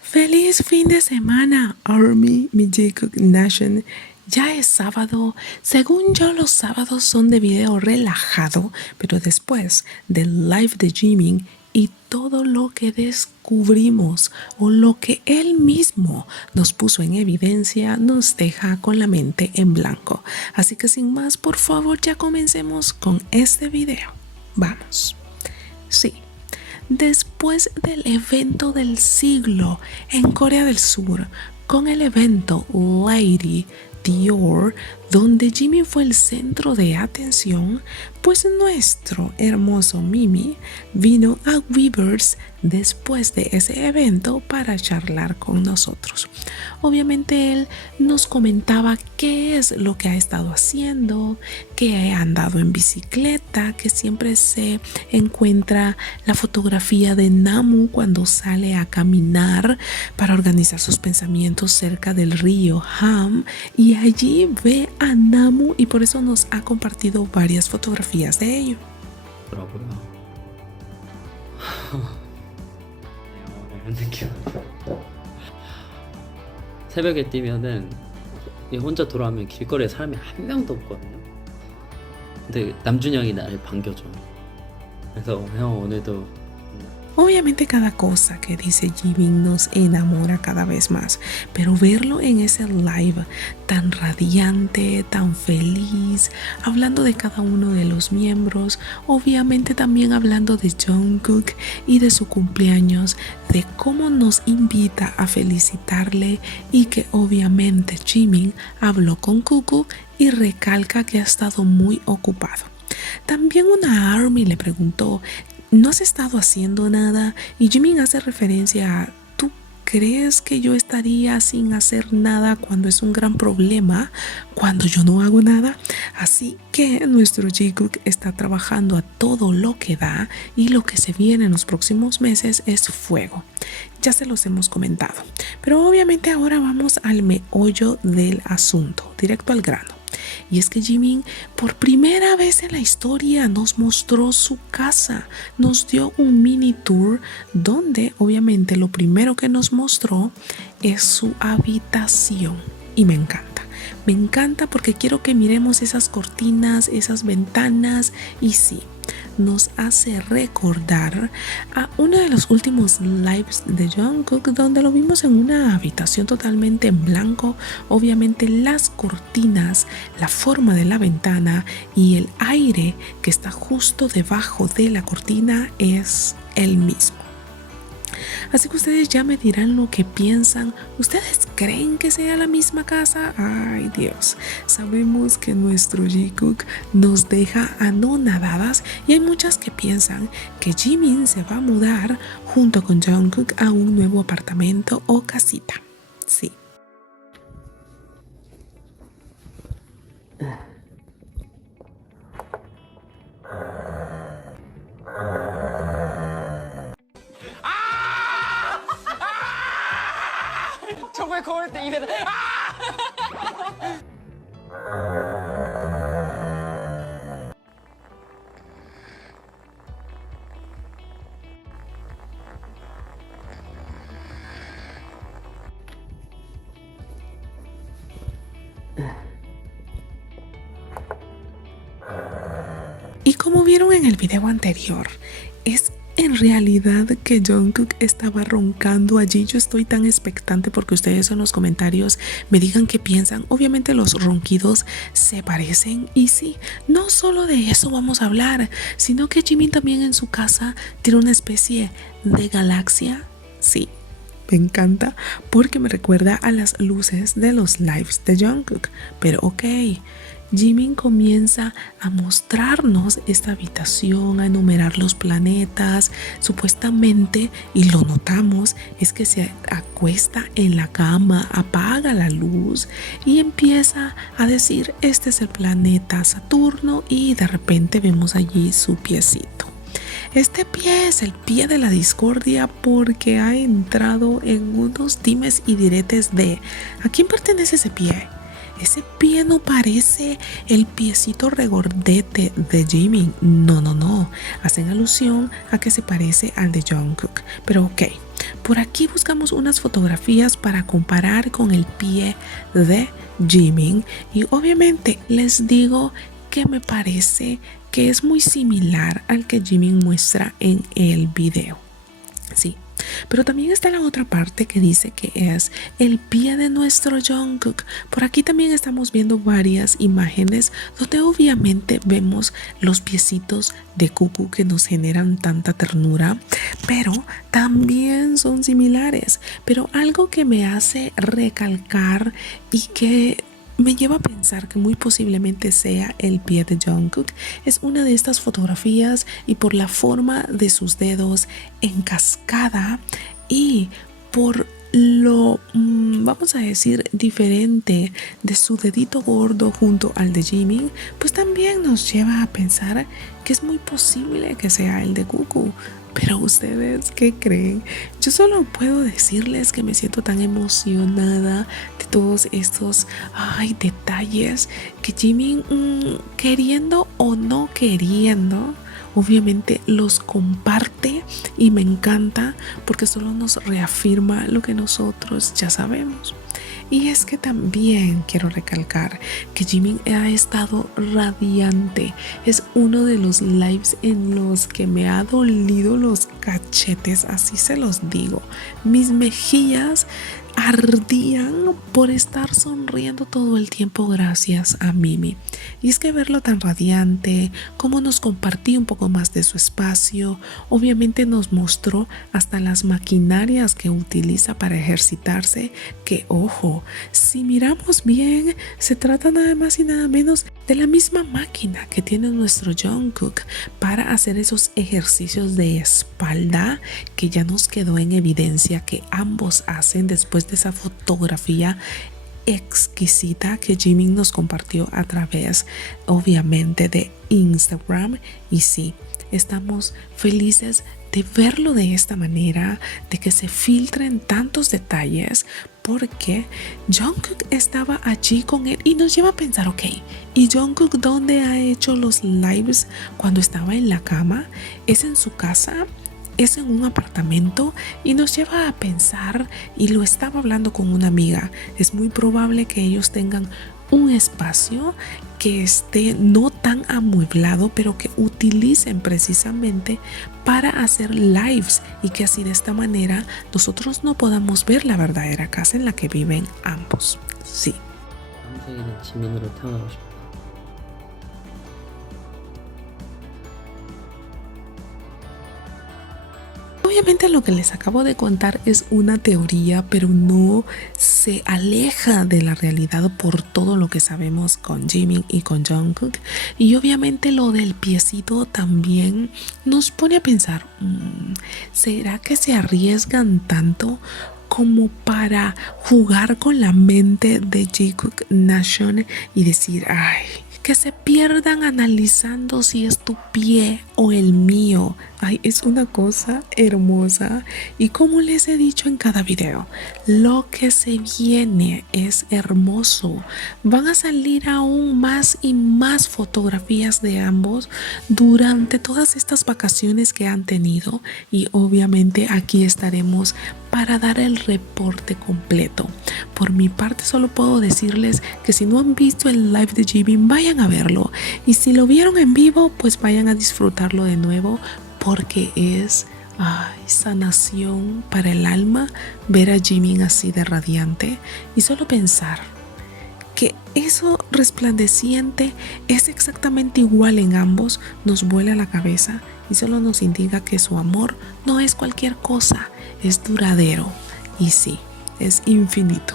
¡Feliz fin de semana, Army, mi Jikook Nation! Ya es sábado. Según yo, los sábados son de video relajado, pero después del live de Jimin y todo lo que descubrimos o lo que él mismo nos puso en evidencia nos deja con la mente en blanco. Así que sin más, por favor, ya comencemos con este video. Vamos. Sí. Después del evento del siglo en Corea del Sur, con el evento Lady Dior, donde Jimin fue el centro de atención, pues nuestro hermoso Mimi vino a Weverse después de ese evento para charlar con nosotros. Obviamente él nos comentaba qué es lo que ha estado haciendo, que ha andado en bicicleta, que siempre se encuentra la fotografía de Namu cuando sale a caminar para organizar sus pensamientos cerca del río Ham, y allí ve a Namu y por eso nos ha compartido varias fotografías de ello. 새벽에 뛰면은 혼자 돌아오면 길거리에 사람이 한 명도 없거든요. 근데 남준형이 나를 반겨줘. 그래서 형 오늘도 Obviamente cada cosa que dice Jimin nos enamora cada vez más, pero verlo en ese live tan radiante, tan feliz, hablando de cada uno de los miembros, obviamente también hablando de Jungkook y de su cumpleaños, de cómo nos invita a felicitarle y que obviamente Jimin habló con Cuckoo y recalca que ha estado muy ocupado. También una ARMY le preguntó: ¿no has estado haciendo nada? Y Jimin hace referencia a: ¿tú crees que yo estaría sin hacer nada cuando es un gran problema, cuando yo no hago nada? Así que nuestro Jikook está trabajando a todo lo que da y lo que se viene en los próximos meses es fuego. Ya se los hemos comentado, pero obviamente ahora vamos al meollo del asunto, directo al grano. Y es que Jimin por primera vez en la historia nos mostró su casa, nos dio un mini tour donde obviamente lo primero que nos mostró es su habitación y me encanta porque quiero que miremos esas cortinas, esas ventanas y sí, nos hace recordar a uno de los últimos lives de Jungkook donde lo vimos en una habitación totalmente en blanco. Obviamente las cortinas, la forma de la ventana y el aire que está justo debajo de la cortina es el mismo. Así que ustedes ya me dirán lo que piensan. ¿Ustedes creen que sea la misma casa? Ay Dios, sabemos que nuestro Jikook nos deja anonadadas y hay muchas que piensan que Jimin se va a mudar junto con Jungkook a un nuevo apartamento o casita. Sí. 정말 거울 때 입에다 Y como vieron en el video anterior, es en realidad que Jungkook estaba roncando allí. Yo estoy tan expectante porque ustedes en los comentarios me digan qué piensan. Obviamente los ronquidos se parecen y sí, no solo de eso vamos a hablar, sino que Jimin también en su casa tiene una especie de galaxia. Sí, me encanta porque me recuerda a las luces de los lives de Jungkook. Pero ok, Jimin comienza a mostrarnos esta habitación, a enumerar los planetas. Supuestamente, y lo notamos, es que se acuesta en la cama, apaga la luz y empieza a decir: este es el planeta Saturno, y de repente vemos allí su piecito. Este pie es el pie de la discordia porque ha entrado en unos dimes y diretes de ¿a quién pertenece ese pie? ese pie no parece el piecito regordete de Jimin. No. Hacen alusión a que se parece al de Jungkook. Pero ok, por aquí buscamos unas fotografías para comparar con el pie de Jimin. Y obviamente les digo que me parece que es muy similar al que Jimin muestra en el video. Sí. Pero también está la otra parte que dice que es el pie de nuestro Jungkook. Por aquí también estamos viendo varias imágenes donde obviamente vemos los piecitos de Cuckoo que nos generan tanta ternura, pero también son similares. Pero algo que me hace recalcar y que me lleva a pensar que muy posiblemente sea el pie de Jungkook es una de estas fotografías, y por la forma de sus dedos en cascada y por lo, vamos a decir, diferente de su dedito gordo junto al de Jimin, pues también nos lleva a pensar que es muy posible que sea el de Cuckoo. Pero ustedes, ¿qué creen? Yo solo puedo decirles que me siento tan emocionada de todos estos detalles que Jimin, queriendo o no queriendo, obviamente los comparte, y me encanta porque solo nos reafirma lo que nosotros ya sabemos. Y es que también quiero recalcar que Jimin ha estado radiante. Es uno de los lives en los que me ha dolido los cachetes, así se los digo. Mis mejillas ardían por estar sonriendo todo el tiempo gracias a Mimi. Y es que verlo tan radiante, cómo nos compartía un poco más de su espacio, obviamente nos mostró hasta las maquinarias que utiliza para ejercitarse, que ojo, si miramos bien, se trata nada más y nada menos de la misma máquina que tiene nuestro Jungkook para hacer esos ejercicios de espalda que ya nos quedó en evidencia que ambos hacen después de esa fotografía exquisita que Jimin nos compartió a través, obviamente, de Instagram. Y sí, estamos felices de verlo de esta manera, de que se filtren tantos detalles, porque Jungkook estaba allí con él y nos lleva a pensar, ok, ¿y Jungkook dónde ha hecho los lives cuando estaba en la cama? ¿Es en su casa? ¿Es en un apartamento? Y nos lleva a pensar, y lo estaba hablando con una amiga, es muy probable que ellos tengan un espacio que esté no tan amueblado, pero que utilicen precisamente para hacer lives, y que así de esta manera nosotros no podamos ver la verdadera casa en la que viven ambos. Sí. 평생에는 지민으로 태어나고 싶다. Obviamente lo que les acabo de contar es una teoría, pero no se aleja de la realidad por todo lo que sabemos con Jimin y con Jungkook. Y obviamente lo del piecito también nos pone a pensar, ¿será que se arriesgan tanto como para jugar con la mente de Jikook Nation y decir, que se pierdan analizando si es tu pie o el mío? Es una cosa hermosa. Y como les he dicho en cada video, lo que se viene es hermoso. Van a salir aún más y más fotografías de ambos durante todas estas vacaciones que han tenido, y obviamente aquí estaremos para dar el reporte completo. Por mi parte solo puedo decirles que si no han visto el live de Jimin, vayan a verlo, y si lo vieron en vivo, pues vayan a disfrutarlo de nuevo, porque es sanación para el alma ver a Jimin así de radiante, y solo pensar que eso resplandeciente es exactamente igual en ambos nos vuela la cabeza, y solo nos indica que su amor no es cualquier cosa, es duradero, y sí, es infinito.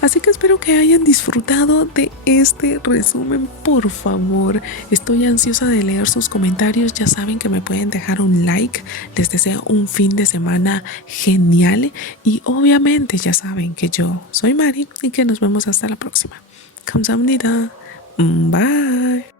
Así que espero que hayan disfrutado de este resumen. Por favor, estoy ansiosa de leer sus comentarios. Ya saben que me pueden dejar un like. Les deseo un fin de semana genial, y obviamente ya saben que yo soy Mari y que nos vemos hasta la próxima. 감사합니다. Bye.